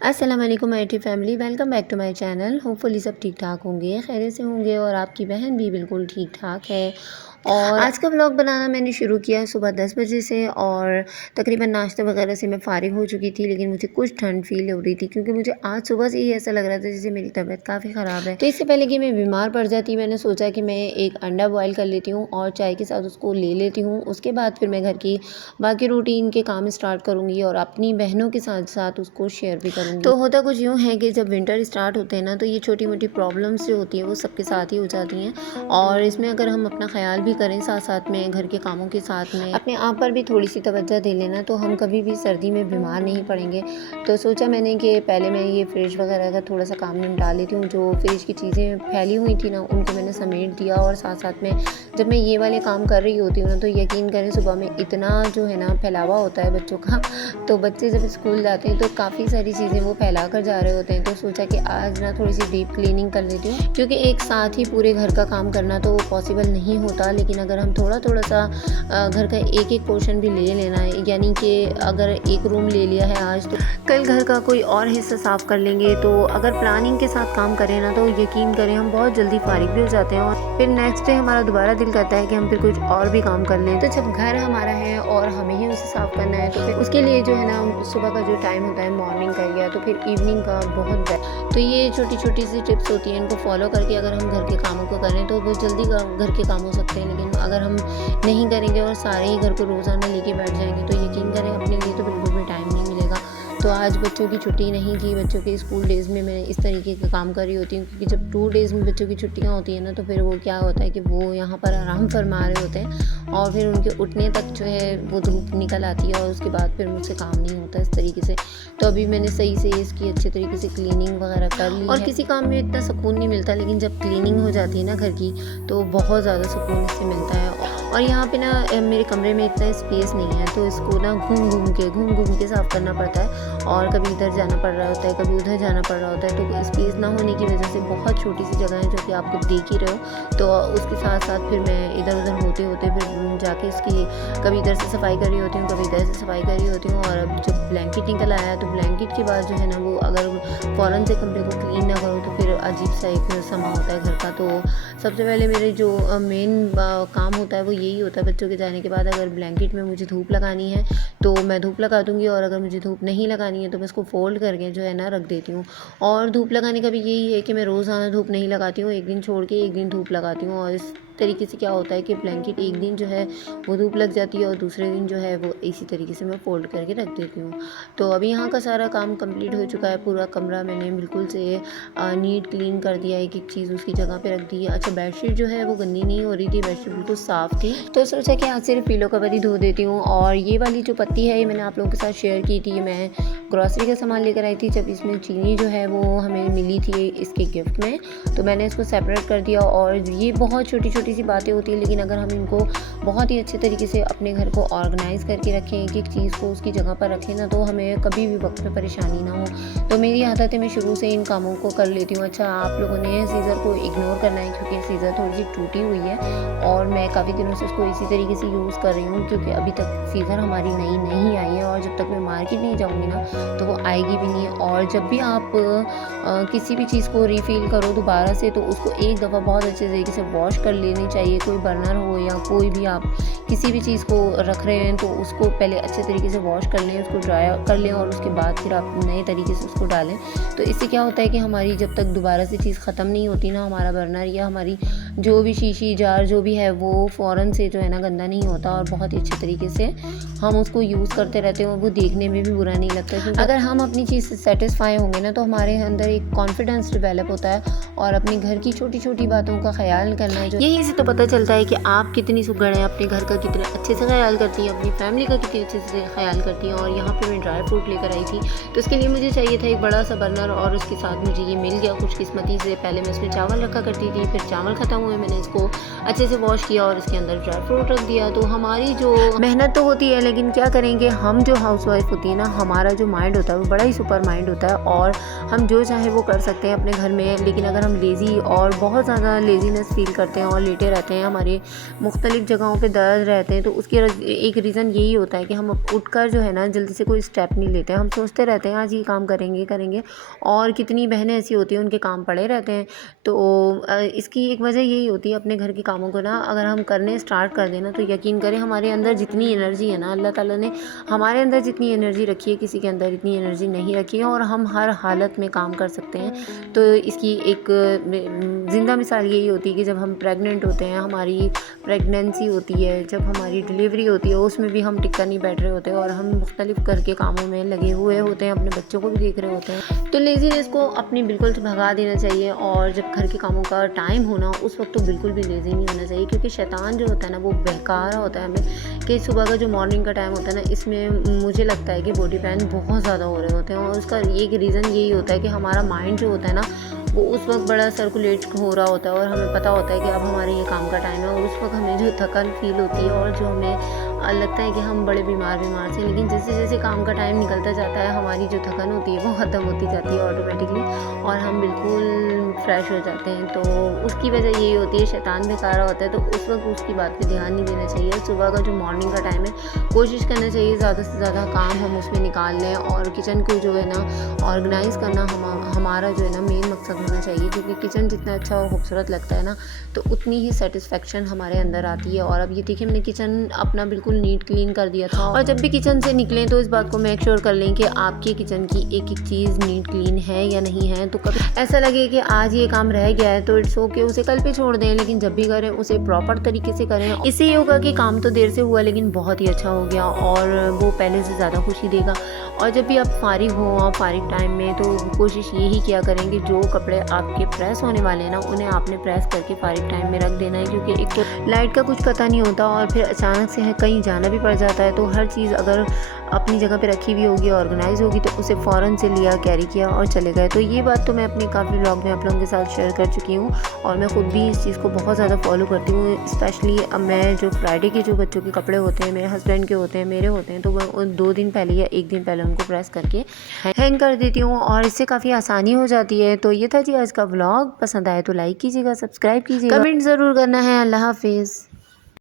अस्सलाम वालेकुम my family, welcome back to my channel. Hopefully सब ठीक ठाक होंगे, खैरियत से होंगे और आपकी बहन भी बिल्कुल ठीक ठाक है। और आज का व्लॉग बनाना मैंने शुरू किया सुबह 10 बजे से और तकरीबन नाश्ता वगैरह से मैं फ़ारिग हो चुकी थी, लेकिन मुझे कुछ ठंड फील हो रही थी क्योंकि मुझे आज सुबह से ही ऐसा लग रहा था जैसे मेरी तबीयत काफ़ी ख़राब है। तो इससे पहले कि मैं बीमार पड़ जाती, मैंने सोचा कि मैं एक अंडा बॉयल कर लेती हूँ और चाय के साथ उसको ले लेती हूँ। उसके बाद फिर मैं घर की बाकी रूटीन के काम स्टार्ट करूँगी और अपनी बहनों के साथ साथ उसको शेयर भी करूँगी। तो होता कुछ यूँ है कि जब विंटर स्टार्ट होते हैं ना, तो ये छोटी मोटी प्रॉब्लम्स जो होती हैं वो सबके साथ ही हो जाती हैं। और इसमें अगर हम अपना ख्याल भी करें साथ साथ में घर के कामों के साथ में अपने आप पर भी थोड़ी सी तवज्जो दे लेना, तो हम कभी भी सर्दी में बीमार नहीं पड़ेंगे। तो सोचा मैंने कि पहले मैं ये फ्रिज वगैरह का थोड़ा सा काम निपटा लेती हूँ। जो फ्रिज की चीज़ें फैली हुई थी ना, उनको मैंने समेट दिया। और साथ साथ में जब मैं ये वाले काम कर रही होती हूँ ना, तो यकीन करें सुबह में इतना जो है ना फैलावा होता है बच्चों का। तो बच्चे जब स्कूल जाते हैं तो काफ़ी सारी चीज़ें वो फैला कर जा रहे होते हैं। तो सोचा कि आज ना थोड़ी सी डीप क्लीनिंग कर लेती हूँ, क्योंकि एक साथ ही पूरे घर का काम करना तो पॉसिबल नहीं होता। लेकिन अगर हम थोड़ा थोड़ा सा घर का एक एक पोर्शन भी ले लेना है, यानी कि अगर एक रूम ले लिया है आज, तो कल घर का कोई और हिस्सा साफ़ कर लेंगे। तो अगर प्लानिंग के साथ काम करें ना, तो यकीन करें हम बहुत जल्दी फारिग भी हो जाते हैं और फिर नेक्स्ट डे हमारा दोबारा दिल करता है कि हम फिर कुछ और भी काम कर लें। तो जब घर हमारा है और हमें ही उसे साफ़ करना है, तो फिर उसके लिए जो है ना सुबह का जो टाइम होता है मॉर्निंग का या तो फिर इवनिंग का बहुत बेस्ट। तो ये छोटी छोटी सी टिप्स होती हैं, इनको फॉलो करके अगर हम घर के कामों को करें तो बहुत जल्दी घर के काम हो सकते हैं। लेकिन अगर हम नहीं करेंगे और सारे ही घर को रोज़ाना लेके बैठ जाएंगे, तो यकीन करें अपने लिए तो बिल्कुल भी टाइम नहीं मिलेगा। तो आज बच्चों की छुट्टी नहीं थी, बच्चों के स्कूल डेज़ में मैं इस तरीके का काम कर रही होती हूँ, क्योंकि जब 2 डेज़ में बच्चों की छुट्टियाँ होती हैं ना, तो फिर वो क्या होता है कि वो यहाँ पर आराम फरमा रहे होते हैं और फिर उनके उठने तक जो है वो धूप निकल आती है और उसके बाद फिर मुझसे काम नहीं होता इस तरीके से। तो अभी मैंने सही से इसकी अच्छे तरीके से क्लीनिंग वगैरह कर ली और किसी काम में इतना सुकून नहीं मिलता, लेकिन जब क्लीनिंग हो जाती है ना घर की, तो बहुत ज़्यादा सुकून इससे मिलता है। और यहाँ पे ना मेरे कमरे में इतना स्पेस नहीं है, तो इसको ना घूम घूम के साफ़ करना पड़ता है और कभी इधर जाना पड़ रहा होता है, कभी उधर जाना पड़ रहा होता है। तो स्पेस ना होने की वजह से बहुत छोटी सी जगह है, जो कि आप देख ही रहे हो। तो उसके साथ साथ फिर मैं इधर उधर होते होते फिर जाके इसकी कभी इधर से सफाई कर रही होती हूँ, कभी इधर से सफाई कर रही होती हूँ। और अब जब ब्लैंकेट निकल आया, तो ब्लैंकेट के बाद जो है ना वो अगर फ़ौरन से कमरे को क्लीन ना करो तो फिर अजीब सा एक समा होता है घर का। तो सबसे पहले मेरे जो मेन काम होता है वो यही होता है, बच्चों के जाने के बाद अगर ब्लैंकेट में मुझे धूप लगानी है तो मैं धूप लगा दूँगी, और अगर मुझे धूप नहीं लगानी है तो मैं इसको फ़ोल्ड करके जो है ना रख देती हूँ। और धूप लगाने का भी यही है कि मैं रोज़ाना धूप नहीं लगाती हूँ, एक दिन छोड़ के एक दिन धूप लगाती हूँ। और इस तरीके से क्या होता है कि ब्लैंकेट एक दिन जो है वो धूप लग जाती है और दूसरे दिन जो है वो इसी तरीके से मैं फ़ोल्ड करके रख देती हूँ। तो अभी यहाँ का सारा काम कंप्लीट हो चुका है, पूरा कमरा मैंने बिल्कुल से नीट क्लीन कर दिया, एक एक चीज़ उसकी जगह पे रख दी है। अच्छा, बेडशीट जो है वो गंदी नहीं हो रही थी, बेडशीट बिल्कुल साफ़ थी। तो सोचा कि आज सिर्फ पिलो कवर ही धो देती हूँ। और ये वाली जो पत्ती है ये मैंने आप लोगों के साथ शेयर की थी, मैं ग्रॉसरी का सामान लेकर आई थी जब इसमें चीनी जो है वो हमें मिली थी इसके गिफ्ट में, तो मैंने इसको सेपरेट कर दिया। और ये बहुत छोटी छोटी सी बातें होती हैं, लेकिन अगर हम इनको बहुत ही अच्छे तरीके से अपने घर को ऑर्गेनाइज़ करके रखें, एक एक चीज़ को उसकी जगह पर रखें ना, तो हमें कभी भी वक्त में परेशानी ना हो। तो मेरी आदत है मैं शुरू से इन कामों को कर लेती हूँ। अच्छा, आप लोगों ने सीज़र को इग्नोर करना है, क्योंकि सीज़र थोड़ी सी टूटी हुई है और मैं काफ़ी दिनों से इसको इसी तरीके से यूज़ कर रही हूँ, क्योंकि अभी तक सीज़र हमारी नई नहीं आई है और जब तक मैं मार्केट नहीं जाऊँगी ना तो वो आएगी भी नहीं। और जब भी आप किसी भी चीज़ को रीफ़िल करो दोबारा से, तो उसको एक दफ़ा बहुत अच्छे तरीके से वॉश कर लेनी चाहिए। कोई बर्नर हो या कोई भी आप किसी भी चीज़ को रख रहे हैं, तो उसको पहले अच्छे तरीके से वॉश कर लें, उसको ड्राई कर लें और उसके बाद फिर आप नए तरीके से उसको डालें। तो इससे क्या होता है कि हमारी जब तक दोबारा से चीज़ ख़त्म नहीं होती ना, हमारा बर्नर या हमारी जो भी शीशी जार जो भी है वो फ़ौरन से जो है ना गंदा नहीं होता और बहुत ही अच्छे तरीके से हम उसको यूज़ करते रहते हैं और वो देखने में भी बुरा नहीं लगता। क्योंकि अगर हम अपनी चीज़ से सेटिस्फाई होंगे ना, तो हमारे अंदर एक कॉन्फिडेंस डेवलप होता है और अपने घर की छोटी छोटी बातों का ख्याल करना है। यही से तो पता चलता है कि आप कितनी सुघड़ हैं, अपने घर का कितने अच्छे से ख्याल करती हैं, अपनी फैमिली का कितने अच्छे से ख्याल करती हैं। और यहाँ पे मैं ड्राई फ्रूट लेकर आई थी, तो इसके लिए मुझे चाहिए था एक बड़ा सा बर्नर और उसके साथ मुझे ये मिल गया खुशकिस्मती से। पहले मैं इसमें चावल रखा करती थी, फिर चावल ख़त्म हुए, मैंने इसको अच्छे से वॉश किया और इसके अंदर ड्राई फ्रूट रख दिया। तो हमारी जो मेहनत तो होती है, लेकिन क्या करेंगे, हम जो हाउसवाइफ होती है ना, हमारा जो माइंड होता है वो बड़ा ही सुपर माइंड होता है और हम जो चाहे वो कर सकते हैं अपने घर में। लेकिन अगर हम लेज़ी और बहुत ज़्यादा लेज़ीनेस फील करते हैं और लेटे रहते हैं, हमारे मुख्तलिफ़ जगहों पे दर्द रहते हैं, तो उसकी एक रीज़न यही होता है कि हम उठकर जो है ना जल्दी से कोई स्टेप नहीं लेते हैं। हम सोचते रहते हैं आज ये काम करेंगे, और कितनी बहनें ऐसी होती हैं उनके काम पड़े रहते हैं। तो इसकी एक वजह यही होती है, अपने घर के कामों को ना अगर हम करने स्टार्ट कर दें ना, तो यकीन करें हमारे अंदर जितनी एनर्जी है ना, अल्लाह ताला ने हमारे अंदर जितनी एनर्जी रखी है किसी के अंदर इतनी एनर्जी नहीं रखी है, और हम हर हालत में काम कर सकते हैं। तो इसकी एक ज़िंदा मिसाल यही होती है कि जब हम प्रेग्नेंट होते हैं, हमारी प्रेगनेंसी होती है, जब हमारी डिलीवरी होती है, उसमें भी हम टिक कर नहीं बैठ रहे होते और हम मुख्तलिफ़ घर के कामों में लगे हुए होते हैं, अपने बच्चों को भी देख रहे होते हैं। तो लेज़ीनेस को अपनी बिल्कुल से भगा देना चाहिए, और जब घर के कामों का टाइम होना उस वक्त तो बिल्कुल भी लेज़ी नहीं होना चाहिए, क्योंकि शैतान जो होता है ना वो बहका रहा होता है हमें कि सुबह का जो मॉर्निंग का टाइम होता है ना, इसमें मुझे लगता है कि बॉडी पेन बहुत ज़्यादा हो रहे होते हैं, और उसका एक रीज़न यही होता है कि हमारा माइंड जो होता है ना वो उस वक्त बड़ा सर्कुलेट हो रहा होता है, और हमें पता होता है कि अब हमारे ये काम का टाइम है, और उस वक्त हमें जो थकान फील होती है और जो हमें लगता है कि हम बड़े बीमार से। लेकिन जैसे जैसे काम का टाइम निकलता जाता है, हमारी जो थकान होती है वो ख़त्म होती जाती है ऑटोमेटिकली, और हम बिल्कुल फ्रेश हो जाते हैं। तो उसकी वजह यही होती है, शैतान बेकार होता है, तो उस वक्त उसकी बात पे ध्यान नहीं देना चाहिए। सुबह का जो मॉर्निंग का टाइम है, कोशिश करना चाहिए ज़्यादा से ज़्यादा काम हम उसमें निकाल लें, और किचन को जो है ना ऑर्गेनाइज़ करना हमारा जो है ना मेन मकसद होना चाहिए, क्योंकि किचन जितना अच्छा और खूबसूरत लगता है ना, तो उतनी ही सेटिस्फेक्शन हमारे अंदर आती है। और अब ये देखिए, हमने किचन अपना बिल्कुल नीट क्लीन कर दिया था, और जब भी किचन से निकलें तो इस बात को मेक श्योर कर लें कि आपके किचन की एक एक चीज़ नीट क्लीन है या नहीं है। तो कभी ऐसा लगे कि आज ये काम रह गया है तो इट्स ओके, उसे कल पे छोड़ दें, लेकिन जब भी करें उसे प्रॉपर तरीके से करें। इससे ये होगा कि काम तो देर से हुआ लेकिन बहुत ही अच्छा हो गया, और वो पहले से ज़्यादा खुशी देगा। और जब भी आप फारिग हो, आप फारिग टाइम में, तो कोशिश यही किया करें कि जो कपड़े आपके प्रेस होने वाले हैं ना, उन्हें आपने प्रेस करके फारिग टाइम में रख देना है, क्योंकि एक तो लाइट का कुछ पता नहीं होता, और फिर अचानक से कहीं जाना भी पड़ जाता है। तो हर चीज़ अगर अपनी जगह पे रखी हुई होगी, ऑर्गेनाइज होगी, तो उसे फ़ौरन से लिया, कैरी किया और चले गए। तो ये बात तो मैं अपनी काफ़ी व्लॉग में आप लोगों के साथ शेयर कर चुकी हूँ, और मैं ख़ुद भी इस चीज़ को बहुत ज़्यादा फॉलो करती हूँ। स्पेशली अब मैं जो फ्राइडे के जो बच्चों के कपड़े होते हैं, मेरे हस्बैंड के होते हैं, मेरे होते हैं, तो मैं 2 दिन पहले या 1 दिन पहले उनको प्रेस करके हैंग कर देती हूँ, और इससे काफ़ी आसानी हो जाती है। तो ये था जी आज का व्लॉग। पसंद आए तो लाइक कीजिएगा, सब्सक्राइब कीजिएगा, कमेंट ज़रूर करना है। अल्लाह हाफिज़।